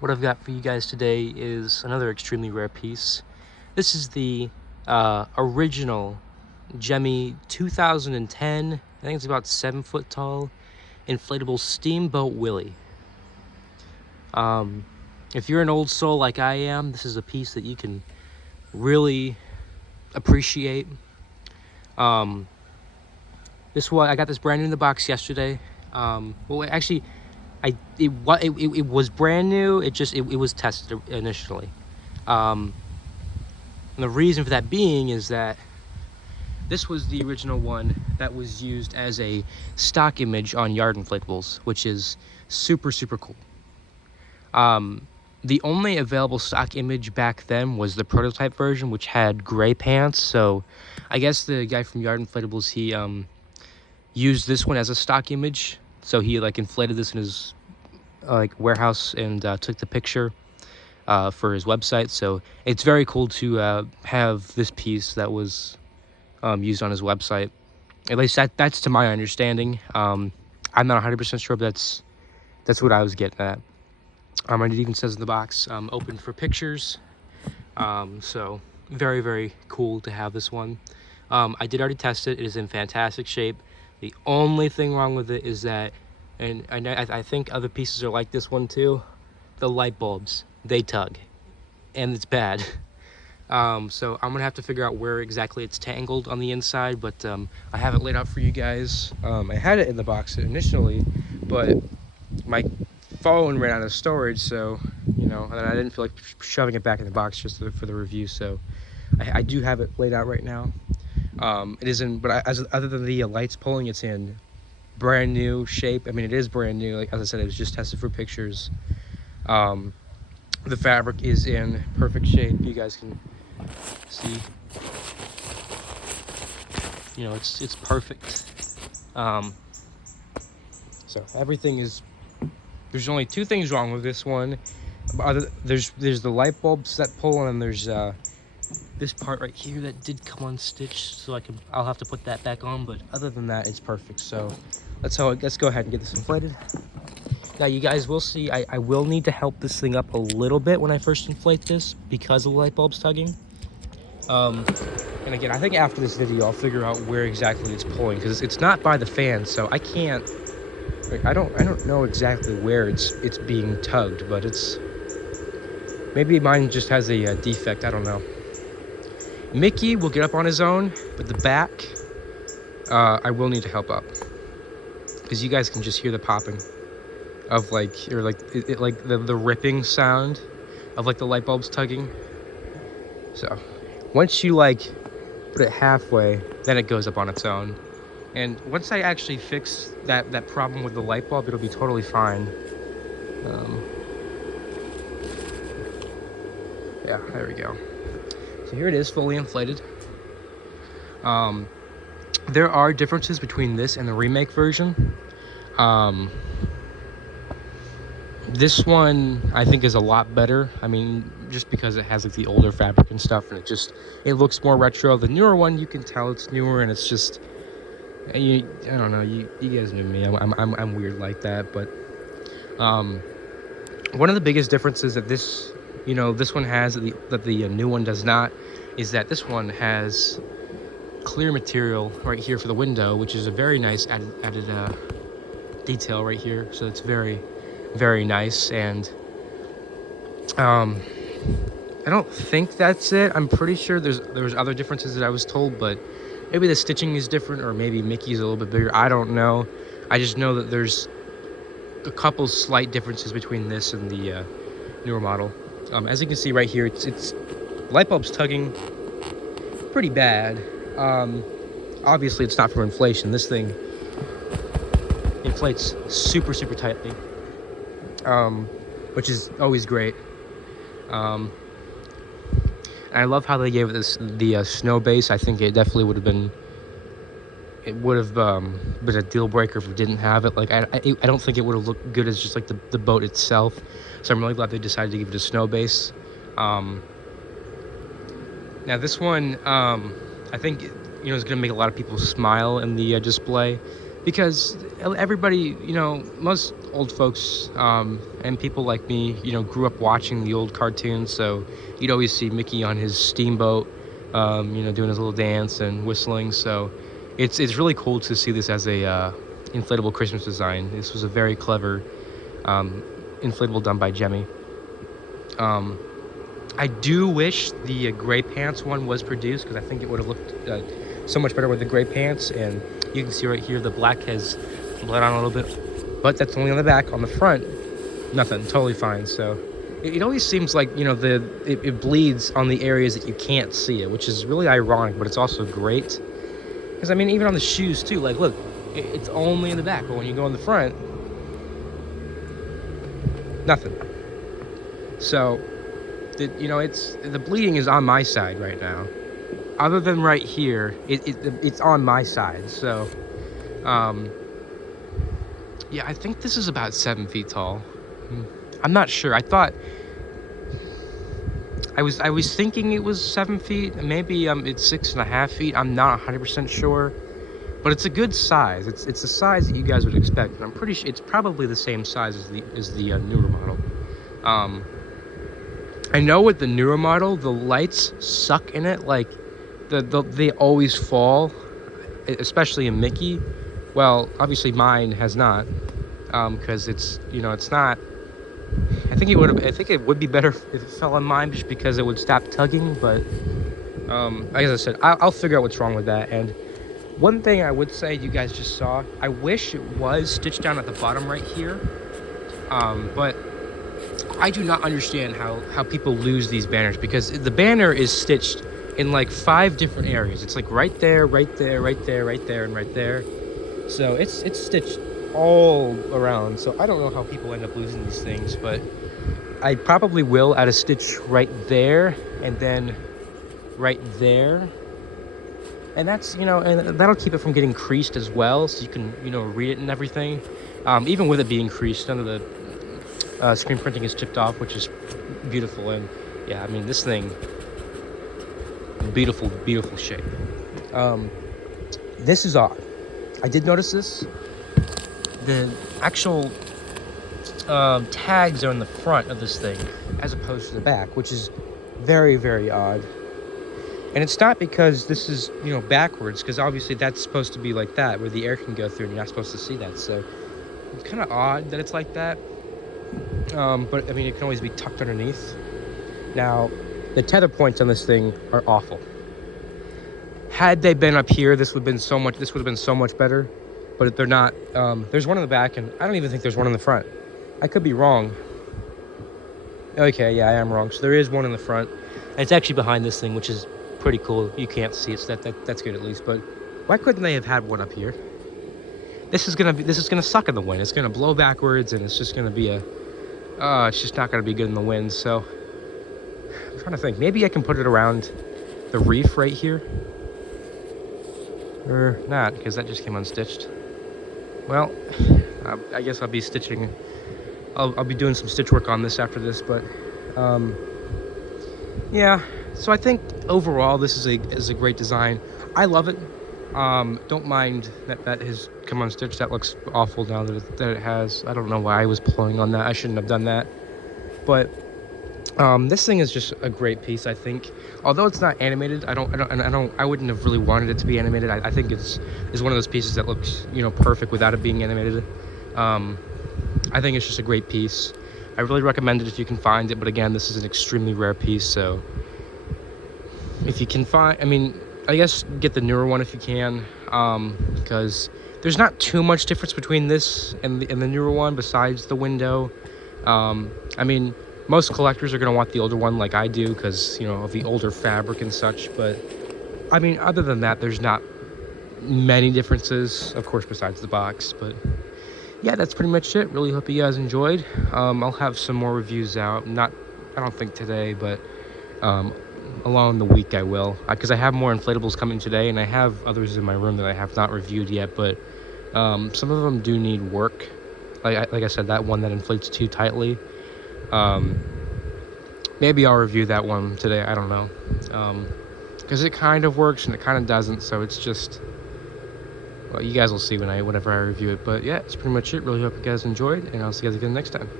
What I've got for you guys today is another extremely rare piece. This is the original Gemmy 2010, I think it's about 7 foot tall, inflatable steamboat Willy. If you're an old soul like I am, this is a piece that you can really appreciate. This one, I got this brand new in the box yesterday. Well, actually, it was brand new. It was tested initially. And the reason for that being is that this was the original one that was used as a stock image on yard inflatables, which is super, super cool. The only available stock image back then was the prototype version, which had gray pants. So I guess the guy from Yard Inflatables, he used this one as a stock image. So he like inflated this in his like warehouse and took the picture for his website. So it's very cool to have this piece that was used on his website. At least that's to my understanding. I'm not 100% sure, but that's what I was getting at. And it even says in the box, open for pictures. So very, very cool to have this one. I did already test it. It is in fantastic shape. The only thing wrong with it is that, and I think other pieces are like this one too, the light bulbs, they tug, and it's bad. So I'm gonna have to figure out where exactly it's tangled on the inside, but I have it laid out for you guys. I had it in the box initially, but my phone ran out of storage, so and I didn't feel like shoving it back in the box just for the review. So I do have it laid out right now. It is in, but other than the lights pulling, it's in brand new shape. I mean, it is brand new. Like as I said, it was just tested for pictures. The fabric is in perfect shape. You guys can see. It's perfect. So everything is. There's only two things wrong with this one. There's the light bulbs that pull, and then there's this part right here that did come unstitched, so I'll have to put that back on. But other than that, it's perfect. So let's go ahead and get this inflated. Now you guys will see I will need to help this thing up a little bit when I first inflate this because of the light bulbs tugging. And again, I think after this video I'll figure out where exactly it's pulling, because it's not by the fan, so I can't. I don't know exactly where it's being tugged, but maybe mine just has a defect. I don't know. Mickey will get up on his own, but the back I will need to help up, because you guys can just hear the popping of like the ripping sound of like the light bulbs tugging. So once you put it halfway, then it goes up on its own. And once I actually fix that problem with the light bulb, it'll be totally fine. Yeah, there we go. So here it is, fully inflated. There are differences between this and the remake version. This one I think is a lot better. I mean, just because it has like the older fabric and stuff, and it looks more retro. The newer one, you can tell it's newer, and it's just. I don't know. You guys know me. I'm weird like that. But one of the biggest differences that this one has that the new one does not is that this one has clear material right here for the window, which is a very nice added detail right here. So it's very, very nice. And I don't think that's it. I'm pretty sure there's other differences that I was told, but. Maybe the stitching is different, or maybe Mickey's a little bit bigger. I don't know. I just know that there's a couple slight differences between this and the newer model. As you can see right here, it's light bulbs tugging pretty bad. Obviously, it's not from inflation. This thing inflates super, super tightly, which is always great. And I love how they gave it the snow base. I think it definitely would have been a deal breaker if it didn't have it. Like I don't think it would have looked good as just like the boat itself. So I'm really glad they decided to give it a snow base. Now this one, I think is gonna make a lot of people smile in the display. because everybody, most old folks and people like me, grew up watching the old cartoons. So you'd always see Mickey on his steamboat, doing his little dance and whistling. So it's really cool to see this as a inflatable Christmas design. This was a very clever inflatable done by Gemmy. I do wish the gray pants one was produced, because I think it would have looked so much better with the gray pants. And you can see right here the black has bled on a little bit, but that's only on the back. On the front, nothing, totally fine. So it always seems like, it bleeds on the areas that you can't see it, which is really ironic, but it's also great. Because I mean, even on the shoes too, like look, it's only in the back, but when you go in the front, nothing. So the bleeding is on my side right now. Other than right here, it's on my side. So yeah, I think this is about 7 feet tall. I'm not sure. I was thinking it was 7 feet. Maybe it's 6.5 feet. I'm not 100% sure, but it's a good size. It's the size that you guys would expect. And I'm pretty sure it's probably the same size as the newer model. I know with the newer model, the lights suck in it. Like they always fall, especially in Mickey. Well, obviously mine has not, because it's not. I think it would be better if it fell on mine, just because it would stop tugging. But as I said, I'll figure out what's wrong with that. And one thing I would say, you guys just saw, I wish it was stitched down at the bottom right here, but I do not understand how people lose these banners, because the banner is stitched in like 5 different areas. It's like right there, right there, right there, right there, and right there. So it's stitched all around. So I don't know how people end up losing these things, but I probably will add a stitch right there and then right there. And that's, and that'll keep it from getting creased as well, so you can, read it and everything. Even with it being creased, none of the screen printing is chipped off, which is beautiful. And yeah, I mean, this thing, beautiful, beautiful shape. This is odd. I did notice this. The actual tags are in the front of this thing as opposed to the back, which is very, very odd. And it's not because this is, backwards, because obviously that's supposed to be like that, where the air can go through and you're not supposed to see that. So it's kind of odd that it's like that. But I mean, it can always be tucked underneath. Now, the tether points on this thing are awful. Had they been up here, this would have been so much better. But they're not. There's one in the back, and I don't even think there's one in the front. I could be wrong. Okay, yeah, I am wrong. So there is one in the front, and it's actually behind this thing, which is pretty cool. You can't see it, so that's good at least. But why couldn't they have had one up here? This is gonna suck in the wind. It's gonna blow backwards, and it's just gonna be it's just not gonna be good in the wind. So I'm trying to think. Maybe I can put it around the reef right here, or not, because that just came unstitched. Well, I guess I'll be stitching. I'll be doing some stitch work on this after this, but yeah. So I think overall this is a great design. I love it. Don't mind that has come unstitched. That looks awful now that it has. I don't know why I was pulling on that. I shouldn't have done that. But this thing is just a great piece, I think. Although it's not animated, I wouldn't have really wanted it to be animated. I think it's one of those pieces that looks, perfect without it being animated. I think it's just a great piece. I really recommend it if you can find it, but again, this is an extremely rare piece, so if you can find, I guess get the newer one if you can, because there's not too much difference between this and the newer one besides the window. Most collectors are going to want the older one like I do, because, of the older fabric and such, but other than that, there's not many differences, of course, besides the box. But yeah, that's pretty much it. Really hope you guys enjoyed. I'll have some more reviews out, I don't think today, but along the week I will, because I have more inflatables coming today, and I have others in my room that I have not reviewed yet, but some of them do need work. Like I said, that one that inflates too tightly, maybe I'll review that one today. I don't know, because it kind of works and it kind of doesn't, so it's just, Well, you guys will see whenever I review it. But yeah, that's pretty much it. Really hope you guys enjoyed, and I'll see you guys again next time.